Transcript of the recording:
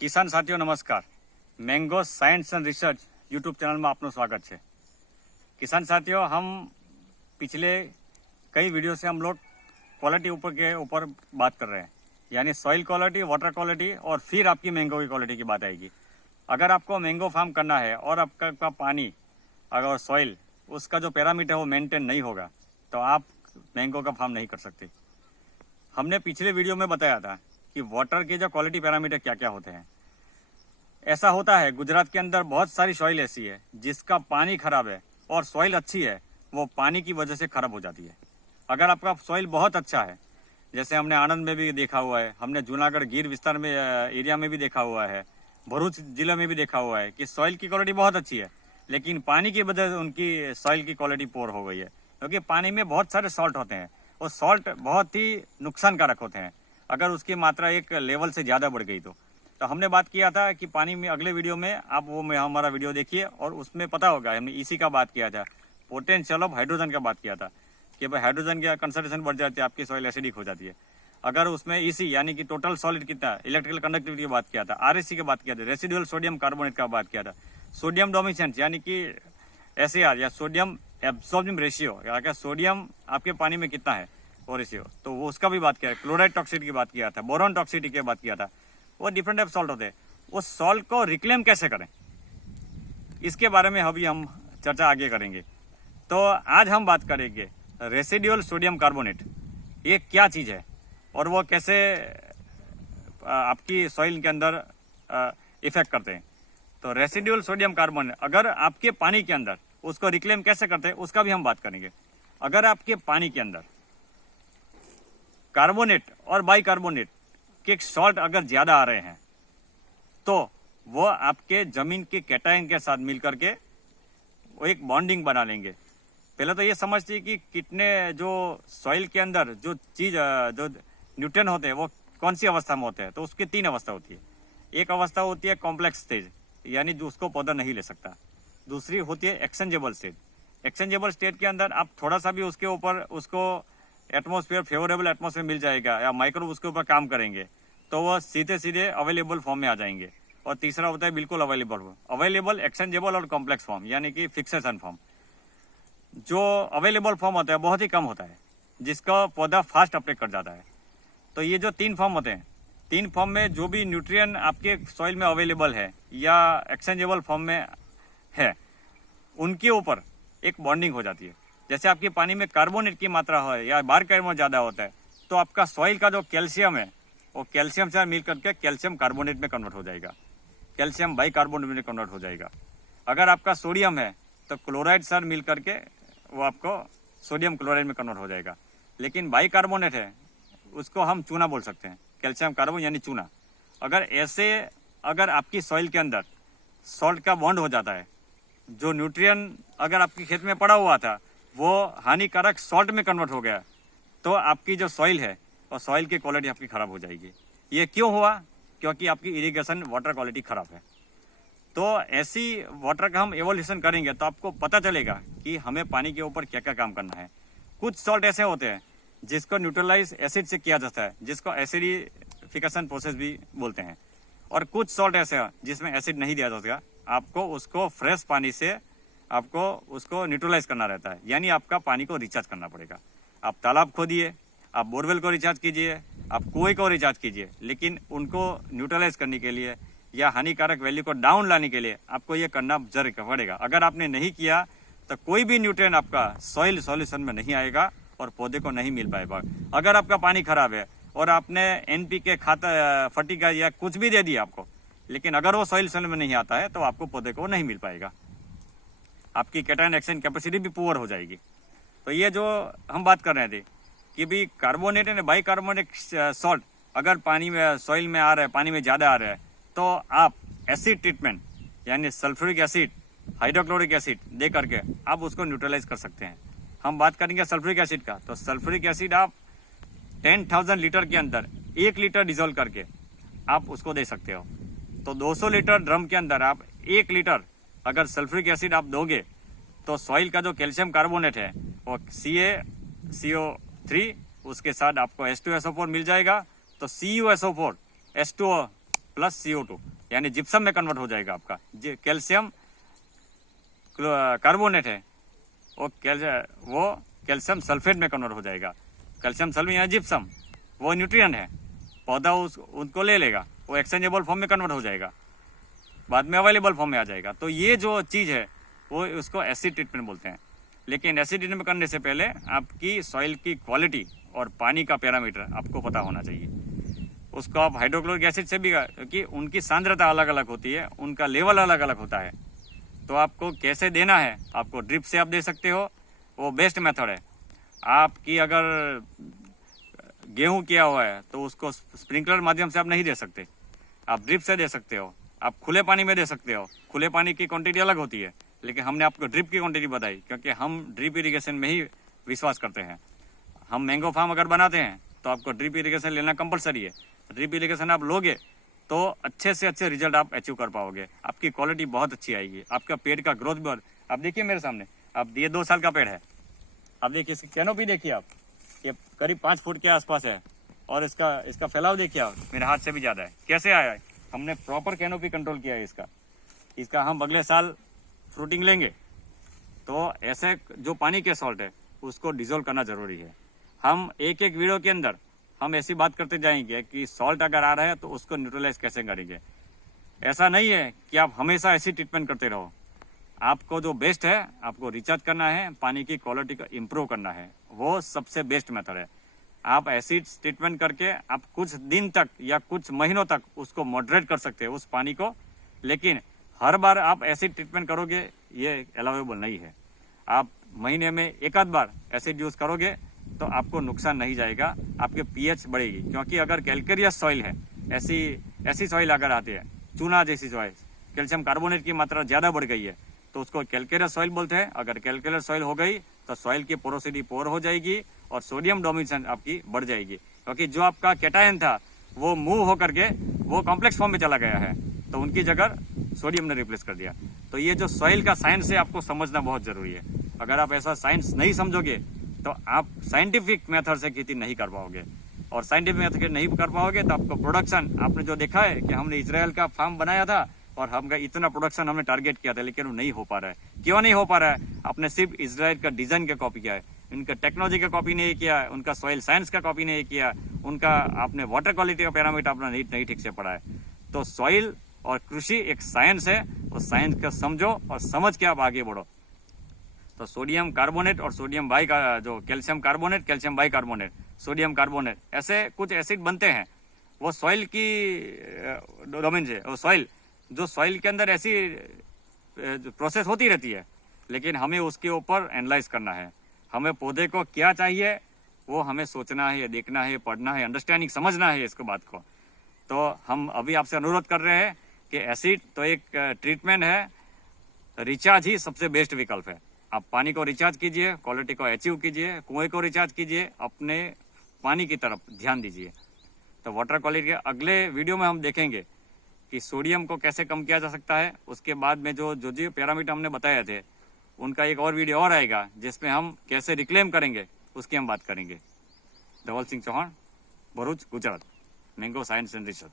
કિસાન સાથીઓ નમસ્કાર. Mango science and research YouTube channel में आपનું स्वागत है. किसान साथियों, हम पिछले कई वीडियो से हम लोग क्वालिटी के ऊपर बात कर रहे हैं, यानी सॉइल क्वालिटी, वाटर क्वालिटी और फिर आपकी मैंगो की क्वालिटी की बात आएगी. अगर आपको मैंगो फार्म करना है और आपका पानी अगर सॉइल उसका जो पैरामीटर है वो मेंटेन नहीं होगा तो आप मैंगो का फार्म नहीं कर सकते. हमने पिछले वीडियो में बताया था कि वाटर के जो क्वालिटी पैरामीटर क्या क्या होते हैं. ऐसा होता है गुजरात के अंदर बहुत सारी सॉइल ऐसी है जिसका पानी खराब है और सॉइल अच्छी है, वो पानी की वजह से खराब हो जाती है. अगर आपका सॉइल बहुत अच्छा है, जैसे हमने आनंद में भी देखा हुआ है, हमने जूनागढ़ गिर विस्तार में एरिया में भी देखा हुआ है, भरूच जिले में भी देखा हुआ है कि सॉइल की क्वालिटी बहुत अच्छी है लेकिन पानी की वजह से उनकी सॉइल की क्वालिटी पोर हो गई है, क्योंकि पानी में बहुत सारे सॉल्ट होते हैं और सॉल्ट बहुत ही नुकसानकारक होते हैं अगर उसकी मात्रा एक लेवल से ज़्यादा बढ़ गई तो हमने बात किया था कि पानी में अगले वीडियो में आप वो हमारा वीडियो देखिए और उसमें पता होगा हमने इसी का बात किया था, पोटेंशियल ऑफ हाइड्रोजन का बात किया था कि भाई हाइड्रोजन की कंसंट्रेशन बढ़ जाती है, आपकी सॉइल एसिडिक हो जाती है. अगर उसमें ईसी यानी कि टोटल सॉलिड कितना इलेक्ट्रिकल कंडक्टिविटी की बात किया था, आरएससी की बात किया था, रेसिडुअल सोडियम कार्बोनेट का बात किया था, सोडियम डोमिनेंस यानी कि एसएआर या सोडियम एब्सॉर्बिंग रेशियो, या सोडियम आपके पानी में कितना है वो रेशियो, तो वो उसका भी बात किया. क्लोराइड टॉक्सिसिटी की बात किया था, बोरॉन टॉक्सिसिटी की बात किया था. वो डिफरेंट टाइप सॉल्ट होते हैं. उस सॉल्ट को रिक्लेम कैसे करें इसके बारे में अभी हम चर्चा आगे करेंगे. तो आज हम बात करेंगे रेसिडुअल सोडियम कार्बोनेट, ये क्या चीज़ है और वो कैसे आपकी सॉइल के अंदर इफेक्ट करते हैं. तो रेसिडुअल सोडियम कार्बोनेट अगर आपके पानी के अंदर उसको रिक्लेम कैसे करते हैं उसका भी हम बात करेंगे. अगर आपके पानी के अंदर कार्बोनेट और बाइकार्बोनेट के सॉल्ट अगर ज़्यादा आ रहे हैं तो वो आपके ज़मीन के कैटायन के साथ मिलकर के वो एक बॉन्डिंग बना लेंगे. पहले तो ये समझते कि कितने जो सॉइल के अंदर जो चीज़ जो न्यूट्रिएंट होते हैं वो कौन सी अवस्था में होते हैं. तो उसकी 3 अवस्था होती है. एक अवस्था होती है कॉम्प्लेक्स स्टेज, यानी जो उसको पौधा नहीं ले सकता. दूसरी होती है एक्सचेंजेबल स्टेज. एक्सचेंजेबल स्टेज के अंदर आप थोड़ा सा भी उसके ऊपर उसको एटमॉस्फेयर फेवरेबल एटमॉस्फेयर मिल जाएगा या माइक्रोब उसके ऊपर काम करेंगे तो वह सीधे सीधे अवेलेबल फॉर्म में आ जाएंगे. और तीसरा होता है बिल्कुल अवेलेबल एक्सचेंजेबल और कॉम्प्लेक्स फॉर्म यानी कि फिक्सेशन फॉर्म. जो अवेलेबल फॉर्म होता है बहुत ही कम होता है जिसका पौधा फास्ट अपटेक कर जाता है. तो ये जो 3 फॉर्म होते हैं, 3 फॉर्म में जो भी न्यूट्रिएंट आपके सॉइल में अवेलेबल है या एक्सचेंजेबल फॉर्म में है उनके ऊपर एक बॉन्डिंग हो जाती है. जैसे आपके पानी में कार्बोनेट की मात्रा हो या बाइकार्बोनेट ज़्यादा होता है तो आपका सॉइल का जो कैल्शियम है वो कैल्शियम से मिल करके कैल्शियम कार्बोनेट में कन्वर्ट हो जाएगा, कैल्शियम बाइकार्बोनेट में कन्वर्ट हो जाएगा. अगर आपका सोडियम है तो क्लोराइड सर मिल करके वो आपको सोडियम क्लोराइड में कन्वर्ट हो जाएगा. लेकिन बाइकार्बोनेट है उसको हम चूना बोल सकते हैं, कैल्शियम कार्बन यानी चूना. अगर आपकी सॉइल के अंदर सॉल्ट का बॉन्ड हो जाता है, जो न्यूट्रिएंट अगर आपके खेत में पड़ा हुआ था वो हानिकारक सॉल्ट में कन्वर्ट हो गया तो आपकी जो सॉइल है और सॉइल की क्वालिटी आपकी ख़राब हो जाएगी. ये क्यों हुआ? क्योंकि आपकी इरिगेशन वाटर क्वालिटी ख़राब है. तो ऐसी वाटर का हम एवोल्यूशन करेंगे तो आपको पता चलेगा कि हमें पानी के ऊपर क्या क्या काम करना है. कुछ सॉल्ट ऐसे होते हैं जिसको न्यूट्रलाइज एसिड से किया जाता है, जिसको एसिडिफिकेशन प्रोसेस भी बोलते हैं. और कुछ सॉल्ट ऐसे हैं जिसमें एसिड नहीं दिया जाता, आपको उसको फ्रेश पानी से आपको उसको न्यूट्रलाइज करना रहता है, यानी आपका पानी को रिचार्ज करना पड़ेगा. आप तालाब खोदिए, आप बोरवेल को रिचार्ज कीजिए, आप कुएं को रिचार्ज कीजिए, लेकिन उनको न्यूट्रलाइज करने के लिए या हानिकारक वैल्यू को डाउन लाने के लिए आपको ये करना जरूर पड़ेगा. अगर आपने नहीं किया तो कोई भी न्यूट्रिएंट आपका सॉइल सॉल्यूशन में नहीं आएगा और पौधे को नहीं मिल पाएगा. अगर आपका पानी खराब है और आपने NPK खाता फर्टिलाइजर या कुछ भी दे दिया आपको, लेकिन अगर वो सॉइल सॉल्यूशन में नहीं आता है तो आपको पौधे को नहीं मिल पाएगा, आपकी कैटायन एक्सचेंज कैपेसिटी भी पुअर हो जाएगी. तो ये जो हम बात कर रहे थे कि भी कार्बोनेट एंड बाइकार्बोनेट सॉल्ट अगर पानी में सॉइल में आ रहा है, पानी में ज़्यादा आ रहा है तो आप एसिड ट्रीटमेंट यानी सल्फ्यूरिक एसिड, हाइड्रोक्लोरिक एसिड दे करके आप उसको न्यूट्रलाइज कर सकते हैं. हम बात करेंगे सल्फ्यूरिक एसिड का. तो सल्फ्यूरिक एसिड आप 10,000 लीटर के अंदर 1 लीटर डिजोल्व करके आप उसको दे सकते हो. तो 200 लीटर ड्रम के अंदर आप 1 लीटर अगर सल्फ्यूरिक एसिड आप दोगे तो सॉइल का जो कैल्शियम कार्बोनेट है वो CaCO3 उसके साथ आपको H2SO4 मिल जाएगा. तो CuSO4 H2O प्लस CO2 यानी जिप्सम में कन्वर्ट हो जाएगा आपका। कैल्शियम कार्बोनेट है वो कैल्शियम सल्फेट में कन्वर्ट हो जाएगा। कैल्शियम सल्फेट यानी जिप्सम वो न्यूट्रिएंट है, पौधा उनको ले लेगा, वो एक्सचेंजेबल फॉर्म में कन्वर्ट हो जाएगा, बाद में अवेलेबल फॉर्म में आ जाएगा। तो ये जो चीज़ है वो उसको एसिड ट्रीटमेंट बोलते हैं। लेकिन एसिड ट्रीटमेंट करने से पहले आपकी सॉइल की क्वालिटी और पानी का पैरामीटर आपको पता होना चाहिए। उसको आप हाइड्रोक्लोरिक एसिड से भी, क्योंकि उनकी सांद्रता अलग अलग होती है, उनका लेवल अलग अलग होता है, तो आपको कैसे देना है, आपको ड्रिप से आप दे सकते हो, वो बेस्ट मेथड है। आपकी अगर गेहूं किया हुआ है तो उसको स्प्रिंकलर माध्यम से आप नहीं दे सकते, आप ड्रिप से दे सकते हो, आप खुले पानी में दे सकते हो। खुले पानी की क्वांटिटी अलग होती है, लेकिन हमने आपको ड्रिप की क्वांटिटी बताई क्योंकि हम ड्रिप इरिगेशन में ही विश्वास करते हैं। हम मैंगो फार्म अगर बनाते हैं तो आपको ड्रिप इरिगेशन लेना कंपलसरी है। ड्रिप इरिगेशन आप लोगे तो अच्छे से अच्छे रिजल्ट आप अचीव कर पाओगे, आपकी क्वालिटी बहुत अच्छी आएगी, आपका पेड़ का ग्रोथ भी। आप देखिए मेरे सामने, आप ये 2 साल का पेड़ है, आप देखिए इसकी कैनोपी देखिए, आप ये करीब 5 फुट के आसपास है, और इसका फैलाव देखिए आप, मेरे हाथ से भी ज़्यादा है। कैसे आया है? हमने प्रॉपर कैनोपी कंट्रोल किया है इसका हम अगले साल फ्रूटिंग लेंगे तो ऐसे जो पानी के सॉल्ट है उसको डिजोल्व करना जरूरी है। हम एक वीडियो के अंदर हम ऐसी बात करते जाएंगे कि सॉल्ट अगर आ रहा है तो उसको न्यूट्रलाइज कैसे करेंगे। ऐसा नहीं है कि आप हमेशा ऐसी ट्रीटमेंट करते रहो, आपको जो बेस्ट है आपको रिचार्ज करना है, पानी की क्वालिटी को इम्प्रूव करना है, वो सबसे बेस्ट मेथड है। आप एसिड ट्रीटमेंट करके आप कुछ दिन तक या कुछ महीनों तक उसको मॉडरेट कर सकते हैं उस पानी को, लेकिन हर बार आप एसिड ट्रीटमेंट करोगे ये अलाउेबल नहीं है। आप महीने में एक आध बार एसिड यूज करोगे तो आपको नुकसान नहीं जाएगा, आपके पीएच बढ़ेगी। क्योंकि अगर कैल्केरियस सॉइल है, ऐसी सॉइल अगर आती है, चूना जैसी सॉइल, कैल्शियम कार्बोनेट की मात्रा ज़्यादा बढ़ गई है तो उसको कैल्केरियस सॉइल बोलते हैं। अगर कैल्केरियस सॉइल हो गई तो सॉइल की पोरोसिटी पोर हो जाएगी और सोडियम डोमिनेशन आपकी बढ़ जाएगी, क्योंकि जो आपका कैटायन था वो मूव होकर के वो कॉम्प्लेक्स फॉर्म में चला गया है, तो उनकी जगह सोडियम ने रिप्लेस कर दिया। तो ये जो सॉइल का साइंस है आपको समझना बहुत जरूरी है। अगर आप ऐसा साइंस नहीं समझोगे तो आप साइंटिफिक मेथड से खेती नहीं कर पाओगे, और साइंटिफिक मेथड नहीं कर पाओगे तो आपको प्रोडक्शन, आपने जो देखा है कि हमने इजराइल का फार्म बनाया था और हमका इतना प्रोडक्शन हमने टारगेट किया था, लेकिन वो नहीं हो पा रहा है। क्यों नहीं हो पा रहा है? आपने सिर्फ इजराइल का डिजाइन का कॉपी किया है, उनका टेक्नोलॉजी का कॉपी नहीं किया है, उनका सॉइल साइंस का कॉपी नहीं किया, उनका आपने वाटर क्वालिटी का पैरामीटर अपना नहीं ठीक से पढ़ा है। तो सॉइल और कृषि एक साइंस है, उस साइंस का समझो और समझ के आप आगे बढ़ो। तो सोडियम कार्बोनेट और सोडियम बाई का जो calcium carbonate, calcium by carbonate, sodium carbonate, ऐसे कुछ एसिड बनते हैं, वो सॉइल की डोमेन है। वो सॉइल के अंदर ऐसी प्रोसेस होती रहती है, लेकिन हमें उसके ऊपर एनालाइज करना है। हमें पौधे को क्या चाहिए वो हमें सोचना है, देखना है, पढ़ना है, अंडरस्टैंडिंग समझना है इसको बात को। तो हम अभी आपसे अनुरोध कर रहे हैं कि एसिड तो एक ट्रीटमेंट है, रिचार्ज ही सबसे बेस्ट विकल्प है। आप पानी को रिचार्ज कीजिए, क्वालिटी को अचीव कीजिए, कुएं को रिचार्ज कीजिए, अपने पानी की तरफ ध्यान दीजिए। तो वाटर क्वालिटी के अगले वीडियो में हम देखेंगे कि सोडियम को कैसे कम किया जा सकता है। उसके बाद में जो पैरामीटर हमने बताए थे उनका एक और वीडियो और आएगा जिसमें हम कैसे रिक्लेम करेंगे उसकी हम बात करेंगे। Dhaval Singh Chauhan, Bharuch, Gujarat, mango science and research.